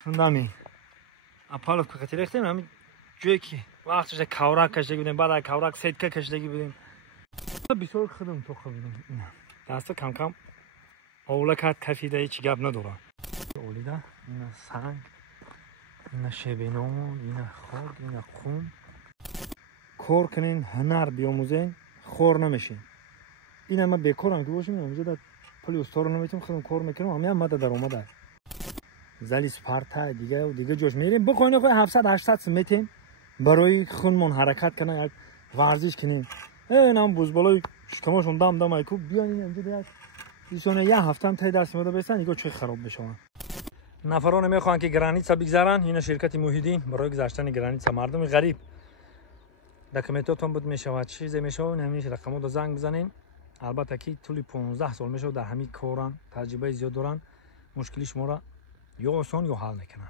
فندامی اپالو که خطی ریختیم همین جوی که وقتش کاورک کشیده بودیم بعد کاورک سیدکه کشیده بودیم بسیار خودم تو خودم دستا کم کم اولکت کفیده هیچ گپ نداره اولیده اینا سنگ اینا شبینون اینا خورد اینا خون کار کنین هنر بیاموزین خور نمیشین این ما بیکارم که باشیم اونجا در پلی استاد رو نمیتونم خودم کار میکنم همین هم در اومده زلی سپارتا دیگه جوش میریم بکنین خود 700 800 متر برای خونمون حرکت کنن یک ورزش کنین اینم بزبالای شکماشون دم ایکو بیان اینجا دیگه ایشون یه هفته هم تای درس میاد بسن دیگه چه خراب بشه نفران میخوان که گرانیتسا بگذارن این شرکت موحدین برای گذاشتن گرانیتسا مردم غریب دکمنتاتون بود میشود چیزی میشود همیشه رقمو دو زنگ بزنین البته که طول 15 سال میشود در همین کارن تجربه زیاد دارن مشکلی شما را یا آسان یا حل میکنن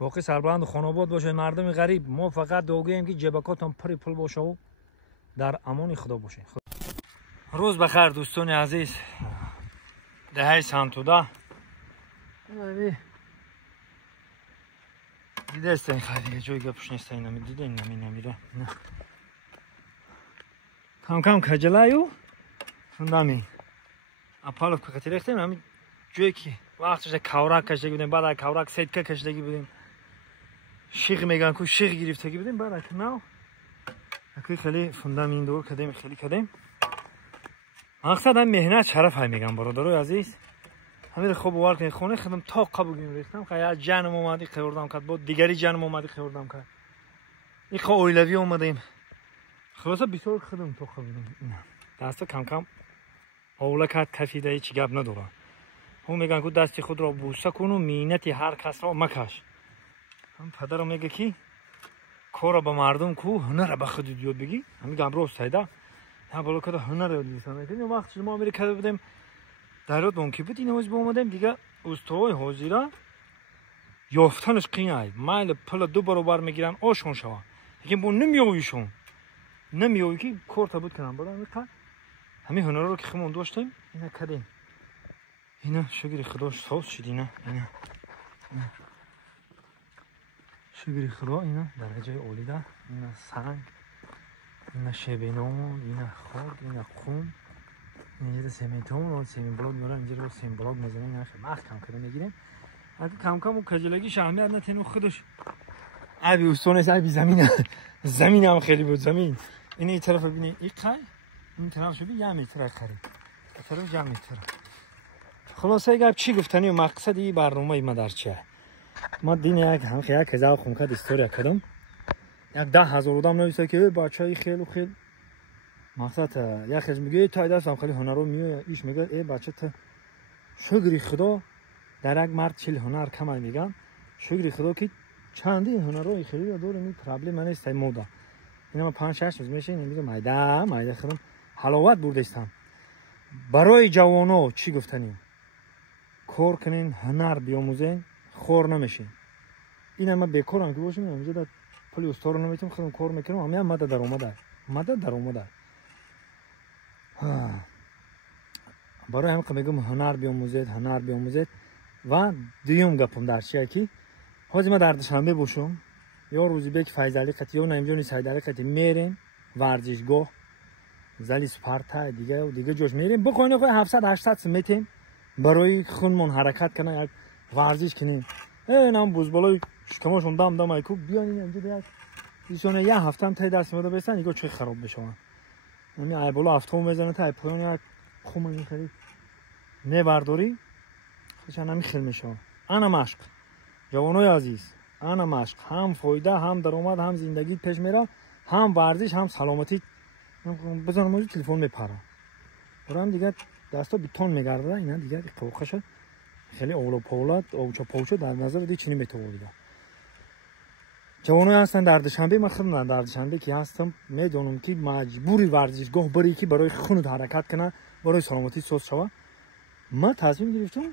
واقعا سربلند خانواده باشه مردم غریب ما فقط دوگیم که جیبکاتون پر پول باشه و در امان خدا باشین روز بخیر دوستان عزیز دهه سانتودا دیده است این خیلی جایی گپش نیست این دیده این نمیره کم کم کجلایو فندامی اپالو که خطی ریختیم همین جایی که وقتش کاورک کشیده بودیم بعد کاورک سیدکه کشیده بودیم شیخ میگن که شیخ گرفتگی بودیم بعد نه اکی خیلی فندامی این دور کدیم خیلی کدیم مقصد هم مهنت شرف های میگم برادرای عزیز همین خوب وارد این خونه خودم تا قبول ریختم که یا جانم اومدی خوردم کرد بود دیگری جانم اومدی خوردم کرد این خو اویلوی اومدیم خلاصه بسیار خودم تو خوردم دستا کم کم اولکت کفیده هیچ گپ نداره هم میگن که دستی خود را بوسه کن و مینتی هر کس را مکش هم پدرم میگه که کار با مردم کو هنر به خود یاد بگی همین گمرو سیدا نه بالا کده هنر یاد میگیرن که وقت ما امریکا بودیم در اون که بود اینو با اومدیم دیگه استوای حاضرا یافتنش قیای مایل پل دو برابر میگیرن آشون شوا دیگه بون نمیویشون نمیوی که کارت بود کنم بالا میخواد همین هنر رو که خمون داشتیم اینا کردیم اینا شکر خداش ساز شد اینا شکر خدا اینا درجه اولیده اینا سنگ اینا شبینون اینا خورد اینا خون اینجا سیمنتون و سیمن بلاک میارن اینجا رو سیمن بلاک میزنن نه مخ کم کرده میگیرن اگه کم کم و کجلگی شهمیت نتینو خودش ابی استونس ابی زمین هم خیلی بود زمین این طرف ببینید این قای این طرف شو ببین یه متر خری این طرف جمع متر خلاصه گپ چی گفتنی و مقصدی برنامه ما در چیه ما دین یک هم خیلی کذا خون کرد استوریا کردم یک 10,000 آدم نوشته که بچهای خیلی مقصد یک خیلی میگه تا دستم خیلی هنر رو میگه ایش میگه ای بچه تو شکر خدا در یک مرد چیل هنر کم میگم شکر خدا که چندی هنر رو خیلی دور می پرابلم نیست مودا اینا ما 5 6 روز میشه میگه مایده خودم حلاوت برداشتم برای جوانو چی گفتنی کار کنین هنر بیاموزین خور نمیشین اینا ما بیکارم که باشیم اونجا در پلی استاد رو نمیتونم خودم کار میکنم همین هم مدد در اومده برای هم که میگم هنر بیاموزید و دویم گپم در چیه که حاضر ما در دوشنبه باشم یا روزی بیک فیضعلی قطی یا نمیجونی سیدعلی قطی میریم ورزشگاه زلی سپارتا دیگه جوش میریم بکنین خود 700 800 متر برای خونمون حرکت کنن یک ورزش کنیم اینم بزبالای شکماشون دم ایکو بیان اینجا دیگه ایشون یه هفته هم تای درس میاد بسن دیگه چه خراب بشه همین ای بالا هفته میزنه تا پایان یک خمینی خرید نه برداری خودشان همین خیل میشه انا مشق جوانای عزیز انا مشق هم فایده هم درآمد هم زندگی پیش میره هم ورزش هم سلامتی بزنم موضوع تلفن میپره برام دیگه دستا بیتون میگرده اینا دیگه قوقشه خیلی اولو پولاد اوچا پوچو در نظر دی چنین میتونه جوانای هستن در دوشنبه من خودم در دوشنبه که هستم میدونم که مجبوری ورزشگاه بری که برای خونت حرکت کنه برای سلامتی سوز شوه ما تصمیم گرفتم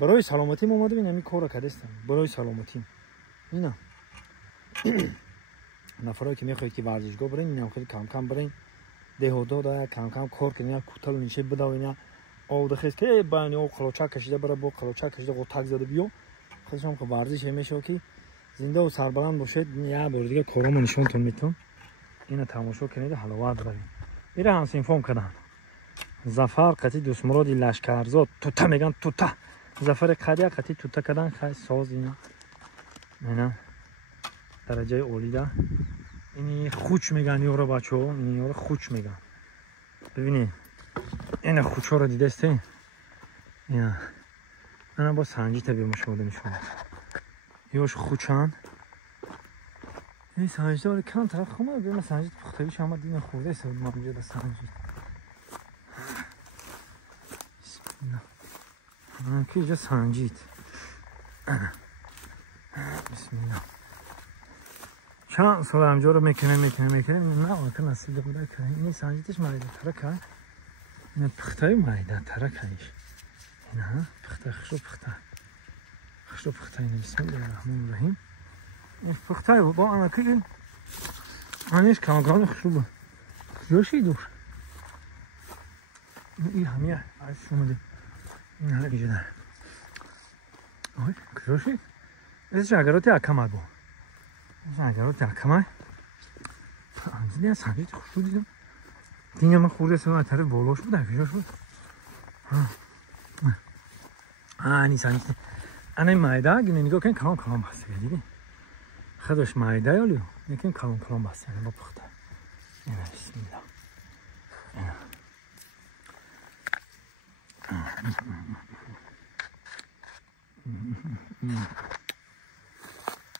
برای سلامتی اومدم این همین کارو کردم برای سلامتی اینا نفرایی که میخواید که ورزشگاه برین اینا خیلی کم کم برین دهودا دا کم کم کار کنین کوتاه میشه بدوین او دخیز که بانی او قلوچا کشیده برای بو قلوچا کشیده او تاگ زده بیو خودشم خب ورزش میشه که زنده و سربلند باشید. یه بار دیگه کارامو نشونتون میتونم. اینو تماشا کنید حلاوت ببرید. میره هم سینفون کردن. ظفر قطعی دوست مرادی لشکرزاد توتا میگن توتا. ظفر قدیا قطعی توتا کردن خیلی ساز اینا. اینا درجه اولی ده. اینی خوچ میگن یورو بچه‌ها، این یورو خوچ میگن. ببینید این خوچا رو دیدستین؟ اینا انا با سنجیت بیام شما نشون. یوش خوچان. این سنجیت رو کم طرف خونه بیام سنجیت پخته‌ای شما دین خورده است ما اینجا در سنجیت. کی اینجا سنجیت. بسم الله. چند سال همجا رو میکنه نه آنکه نسیده بوده که این سنجیتش مایده ترکه این پختای مایده ترکهش این ها پخته خشو پخته این بسم الله الرحمن الرحیم این پخته با آنکه این آنیش کامکان خشوبه جوشی دور این همیه از شماده این ها ایجا داره آی جوشی از جاگراتی اکمال با جاگراتی اکمال اینجا سنجیت خشو دیدم دیگه من خورده سوال طرف بالاش بود افیشاش بود این سنجیت انا مایده گینه نگاه کن کلام بسته دیدی خودش مایده یا لیو لیکن کلام بسته با پخته اینا بسم الله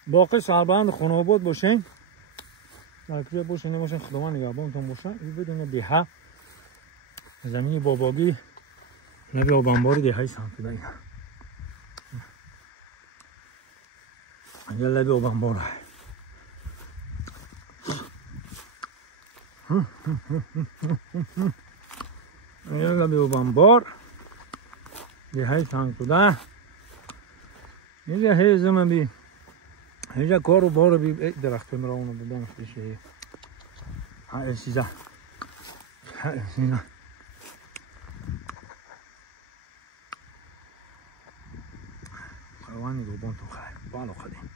باقی سربند خونه آباد باشین در کجا باشین نباشین خداوند نگهبانتون باشه این بدون دیها زمین باباگی نبی آبانباری دیهای سمت دیگه اینجا لبی آبانبار اینجا لبی آبانبار دیهای سمت دیگه اینجا هیزم بی اینجا کارو بارو بی درخت پمراونو بدانش بشه ها چیزا اینا قوانی رو بون تو خیر بالو خدیم